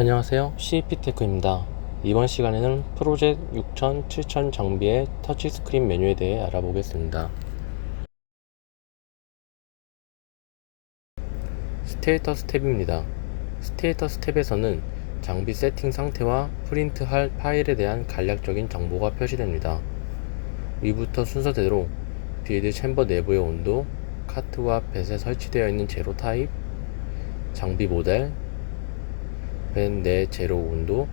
안녕하세요. CEP테크입니다. 이번 시간에는 프로젝 6000, 7000 장비의 터치스크린 메뉴에 대해 알아보겠습니다. 스테이터스 탭입니다. 스테이터스 탭에서는 장비 세팅 상태와 프린트할 파일에 대한 간략적인 정보가 표시됩니다. 위부터 순서대로 빌드 챔버 내부의 온도, 카트와 뱃에 설치되어 있는 제로 타입, 장비 모델, 벤 내 제로 온도,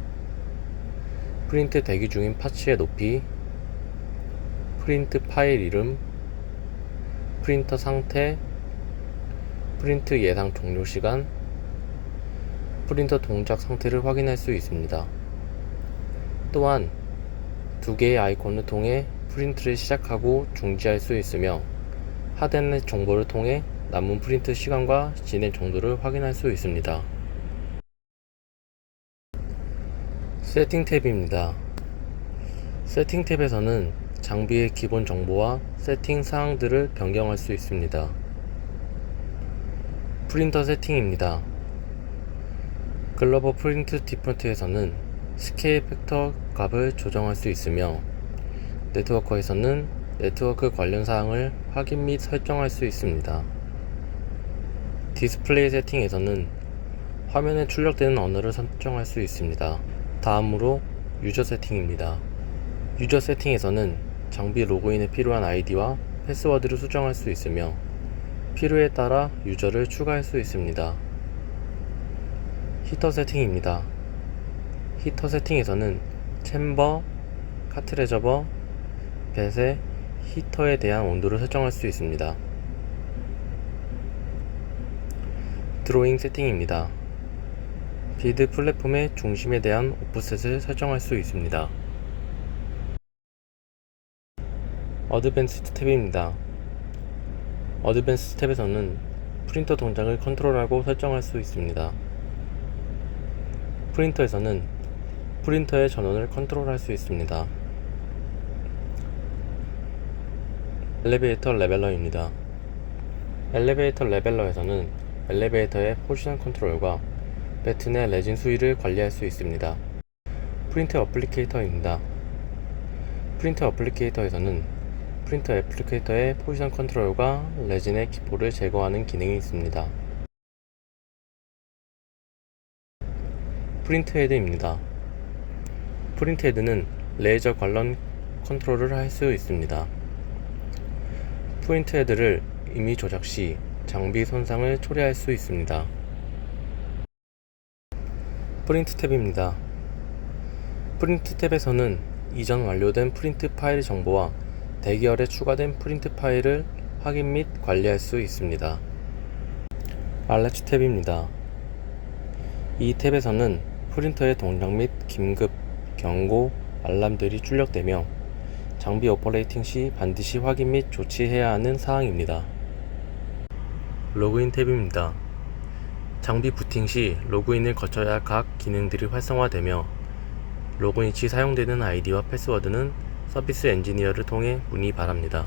프린트 대기 중인 파츠의 높이, 프린트 파일 이름, 프린터 상태, 프린트 예상 종료 시간, 프린터 동작 상태를 확인할 수 있습니다. 또한 두 개의 아이콘을 통해 프린트를 시작하고 중지할 수 있으며 하드넷 정보를 통해 남은 프린트 시간과 진행 정도를 확인할 수 있습니다. 세팅 탭입니다. 세팅 탭에서는 장비의 기본 정보와 세팅 사항들을 변경할 수 있습니다. 프린터 세팅입니다. 글로벌 프린트 디폴트에서는 스케일 팩터 값을 조정할 수 있으며 네트워커에서는 네트워크 관련 사항을 확인 및 설정할 수 있습니다. 디스플레이 세팅에서는 화면에 출력되는 언어를 설정할 수 있습니다. 다음으로 유저 세팅입니다. 유저 세팅에서는 장비 로그인에 필요한 아이디와 패스워드를 수정할 수 있으며 필요에 따라 유저를 추가할 수 있습니다. 히터 세팅입니다. 히터 세팅에서는 챔버, 카트레저버, 뱃의 히터에 대한 온도를 설정할 수 있습니다. 드로잉 세팅입니다. 빌드 플랫폼의 중심에 대한 오프셋을 설정할 수 있습니다. 어드밴스드 탭입니다. 어드밴스드 탭에서는 프린터 동작을 컨트롤하고 설정할 수 있습니다. 프린터에서는 프린터의 전원을 컨트롤할 수 있습니다. 엘리베이터 레벨러입니다. 엘리베이터 레벨러에서는 엘리베이터의 포지션 컨트롤과 내 레진 수위를 관리할 수 있습니다. 프린터 어플리케이터입니다. 프린터 어플리케이터에서는 프린터 애플리케이터의 포지션 컨트롤과 레진의 기포를 제거하는 기능이 있습니다. 프린트 헤드입니다. 프린트 헤드는 레이저 관련 컨트롤을 할 수 있습니다. 프린트 헤드를 임의 조작 시 장비 손상을 초래할 수 있습니다. 프린트 탭입니다. 프린트 탭에서는 이전 완료된 프린트 파일 정보와 대기열에 추가된 프린트 파일을 확인 및 관리할 수 있습니다. 알레츠 탭입니다. 이 탭에서는 프린터의 동작 및 긴급, 경고, 알람들이 출력되며 장비 오퍼레이팅 시 반드시 확인 및 조치해야 하는 사항입니다. 로그인 탭입니다. 장비 부팅 시 로그인을 거쳐야 할각 기능들이 활성화되며 로그인 시 사용되는 아이디와 패스워드는 서비스 엔지니어를 통해 문의 바랍니다.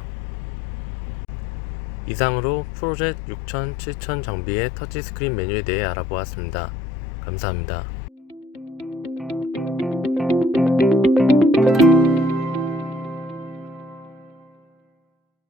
이상으로 프로젝트 6000, 7000 장비의 터치스크린 메뉴에 대해 알아보았습니다. 감사합니다.